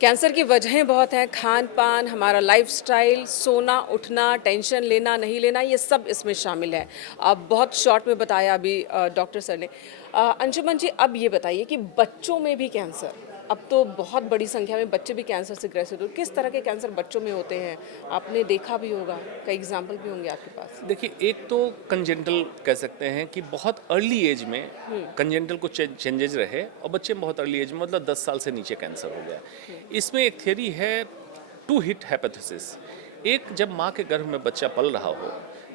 Cancer की वजहें बहुत हैं, खान-पान, हमारा लाइफ़स्टाइल, सोना, उठना, टेंशन लेना, नहीं लेना, ये सब इसमें शामिल है। अब बहुत शॉर्ट में बताया अभी डॉक्टर सर ने। अंशुमन जी, अब ये बताइए कि बच्चों में भी कैंसर, अब तो बहुत बड़ी संख्या में बच्चे भी कैंसर से ग्रसित हो, किस तरह के कैंसर बच्चों में होते हैं? आपने देखा भी होगा, कई एग्ज़ाम्पल भी होंगे आपके पास। देखिए, एक तो कंजेंटल कह सकते हैं कि बहुत अर्ली एज में कंजेंटल को चेंजेज रहे और बच्चे में बहुत अर्ली एज में मतलब 10 साल से नीचे कैंसर हो गया। इसमें एक थियरी है टू हिट हाइपोथेसिस। एक, जब माँ के गर्भ में बच्चा पल रहा हो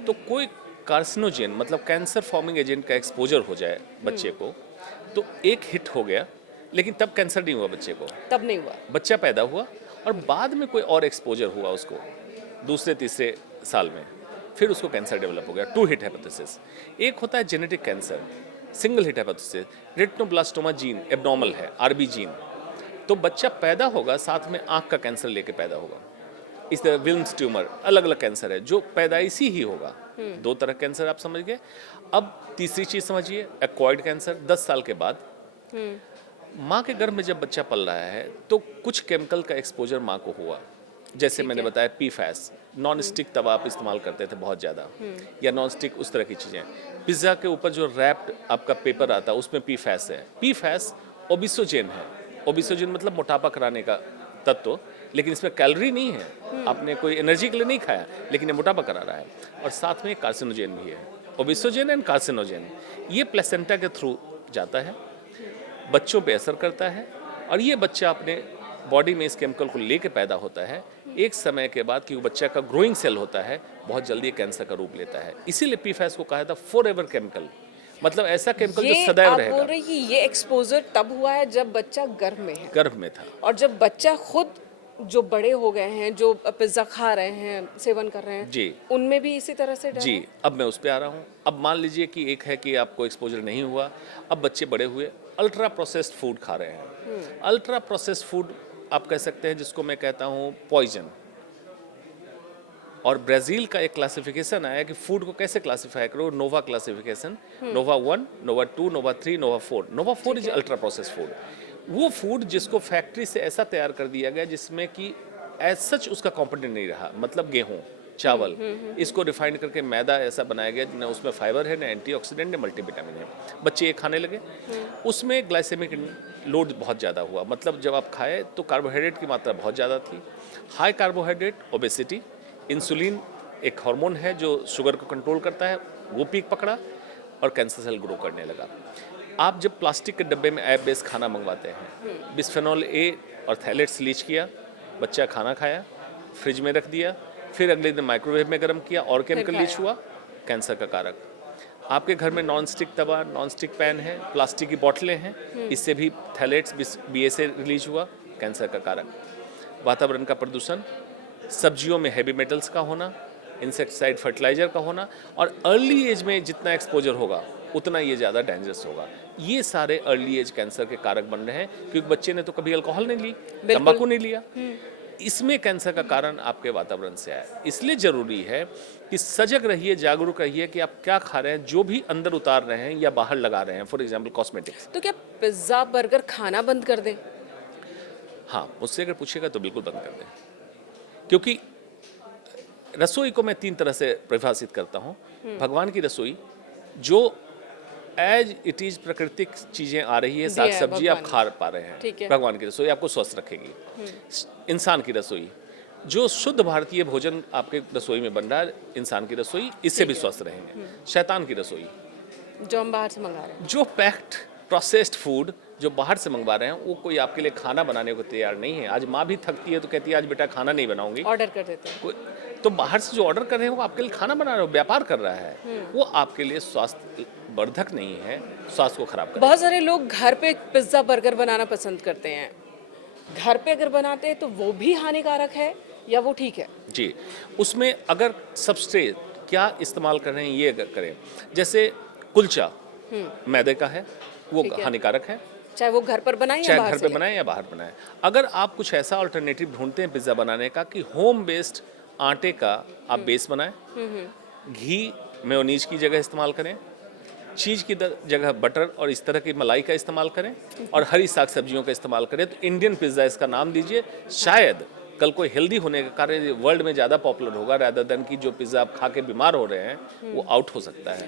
तो कोई कार्सिनोजेन मतलब कैंसर फॉर्मिंग एजेंट का एक्सपोजर हो जाए बच्चे को, तो एक हिट हो गया, लेकिन तब कैंसर नहीं हुआ बच्चे को। तब नहीं हुआ। बच्चा पैदा हुआ और बाद में कोई और एक्सपोजर हुआ उसको दूसरे तीसरे साल में, फिर उसको कैंसर डेवलप हो गया। Two hit hypothesis. एक होता है genetic cancer, single hit hypothesis. Retinoblastoma gene abnormal है, आरबी जीन, तो बच्चा पैदा होगा साथ में आंख का कैंसर लेके पैदा होगा। इस तरह विल्म्स ट्यूमर, अलग अलग कैंसर है जो पैदाइशी ही होगा। दो तरह कैंसर आप समझ गए। अब तीसरी चीज समझिए, एक्वायर्ड कैंसर 10 साल के बाद। माँ के गर्भ में जब बच्चा पल रहा है तो कुछ केमिकल का एक्सपोजर माँ को हुआ, जैसे मैंने बताया पीफैस, नॉन स्टिक तवा आप इस्तेमाल करते थे बहुत ज़्यादा, या नॉन स्टिक उस तरह की चीज़ें। पिज़्ज़ा के ऊपर जो रैप्ड आपका पेपर आता है उसमें पीफैस है। पीफैस ओबिसोजेन है। ओबिसोजेन मतलब मोटापा कराने का तत्व, लेकिन इसमें कैलोरी नहीं है, आपने कोई एनर्जी के लिए नहीं खाया, लेकिन ये मोटापा करा रहा है। और साथ में कार्सिनोजेन भी है, ओबिसोजेन एंड कार्सिनोजेन। ये प्लेसेंटा के थ्रू जाता है, बच्चों पे असर करता है, और ये बच्चा अपने बॉडी में इस केमिकल को लेके पैदा होता है। एक समय के बाद, क्योंकि बच्चा का ग्रोइंग सेल होता है, बहुत जल्दी कैंसर का रूप लेता है। इसीलिए पीफैस को कहा था फॉर एवर केमिकल, मतलब ऐसा केमिकल जो ये सदैव आप रहेगा। बोल रहे हैं कि ये एक्सपोजर तब हुआ है जब बच्चा गर्भ में है, गर्भ में था। और जब बच्चा खुद जो बड़े हो गए हैं, जो पिज्ज़ा खा रहे हैं, सेवन कर रहे हैं, जी उनमें भी इसी तरह से डर जी, है? अब मैं उस पर आ रहा हूँ। अब मान लीजिए कि एक है कि आपको एक्सपोजर नहीं हुआ, अब बच्चे बड़े हुए, अल्ट्रा प्रोसेस्ड फूड खा रहे हैं। अल्ट्रा प्रोसेस्ड फूड आप कह सकते हैं जिसको मैं कहता हूँ पॉइजन। और ब्राज़ील का एक क्लासिफिकेशन आया कि फूड को कैसे क्लासिफाई करो, NOVA classification, NOVA 1, NOVA 2, NOVA 3, NOVA 4। NOVA 4 is ultra processed food. वो फूड जिसको फैक्ट्री से ऐसा तैयार कर दिया गया जिसमें कि एज सच उसका कॉम्पोनेंट नहीं रहा, मतलब गेहूँ, चावल, इसको रिफाइंड करके मैदा ऐसा बनाया गया, न उसमें फाइबर है, न एंटीऑक्सीडेंट, न मल्टीविटामिन है। बच्चे ये खाने लगे, उसमें ग्लाइसेमिक लोड बहुत ज़्यादा हुआ, मतलब जब आप खाए तो कार्बोहाइड्रेट की मात्रा बहुत ज़्यादा थी। High carbohydrate, obesity. इंसुलिन एक हार्मोन है जो शुगर को कंट्रोल करता है, वो पीक पकड़ा और कैंसर सेल ग्रो करने लगा। आप जब प्लास्टिक के डब्बे में ऐप बेस्ड खाना मंगवाते हैं, बिस्फेनॉल ए और थैलेट्स लीच किया, बच्चा खाना खाया, फ्रिज में रख दिया, फिर अगले दिन माइक्रोवेव में गर्म किया और केमिकल लीच हुआ, कैंसर का कारक। आपके घर में नॉन स्टिक तवा, नॉन स्टिक पैन है, प्लास्टिक की बोतलें हैं, इससे भी थैलेट्स बी से रिलीज हुआ, कैंसर का कारक। वातावरण का प्रदूषण, सब्जियों में हैवी मेटल्स का होना, इंसेक्टिसाइड फर्टिलाइजर का होना, और अर्ली एज में जितना एक्सपोजर होगा उतना ये ज़्यादा डेंजरस होगा। ये सारे अर्ली एज कैंसर के कारक बन रहे हैं, क्योंकि बच्चे ने तो कभी अल्कोहल नहीं ली, तंबाकू नहीं लिया। इसमें कैंसर का कारण आपके वातावरण से आया। इसलिए ज़रूरी है कि सजग रहिए, जागरूक रहिए कि आप क्या खा रहे हैं, जो भी अंदर उतार रहे हैं या बाहर लगा रहे हैं, फॉर एग्जाम्पल कॉस्मेटिक्स। तो क्या पिज्ज़ा बर्गर खाना बंद कर दें? हाँ, मुझसे अगर पूछेगा तो बिल्कुल बंद कर दें, क्योंकि रसोई को मैं 3 तरह से परिभाषित करता हूँ। भगवान की रसोई, जो एज इट इज प्राकृतिक चीज़ें आ रही है, साग सब्जी आप खा पा रहे हैं, भगवान की रसोई आपको स्वस्थ रखेगी। इंसान की रसोई, जो शुद्ध भारतीय भोजन आपके रसोई में बन रहा है, इंसान की रसोई, इससे भी स्वस्थ रहेंगे। शैतान की रसोई, जो हम बाहर से मंगा रहे हैं, जो पैक्ड प्रोसेस्ड फूड जो बाहर से मंगवा रहे हैं, वो कोई आपके लिए खाना बनाने को तैयार नहीं है। आज माँ भी थकती है तो कहती है आज बेटा खाना नहीं बनाऊंगी, ऑर्डर कर देते हैं। तो बाहर से जो ऑर्डर कर रहे हैं वो आपके लिए खाना बना रहे हो, व्यापार कर रहा है, वो आपके लिए स्वास्थ्य वर्धक नहीं है, स्वास्थ्य को खराब कर। बहुत सारे लोग घर पे पिज्ज़ा बर्गर बनाना पसंद करते हैं, घर पे अगर बनाते हैं तो वो भी हानिकारक है या वो ठीक है? जी, उसमें अगर सबस्ट्रेट क्या इस्तेमाल कर रहे हैं ये अगर करें, जैसे कुलचा मैदे का है, वो हानिकारक है, चाहे वो घर पर बनाएं या बाहर घर पे बनाएं या बाहर बनाएं। अगर आप कुछ ऐसा अल्टरनेटिव ढूंढते हैं पिज्ज़ा बनाने का कि होम बेस्ड आटे का आप बेस बनाएं, घी मेयोनीज की जगह इस्तेमाल करें, चीज़ की जगह बटर और इस तरह की मलाई का इस्तेमाल करें और हरी साग सब्जियों का इस्तेमाल करें, तो इंडियन पिज़्ज़ा इसका नाम दीजिए। शायद कल कोई हेल्दी होने के कारण वर्ल्ड में ज़्यादा पॉपुलर होगा, रादर देन कि जो पिज़्ज़ा आप खा के बीमार हो रहे हैं वो आउट हो सकता है।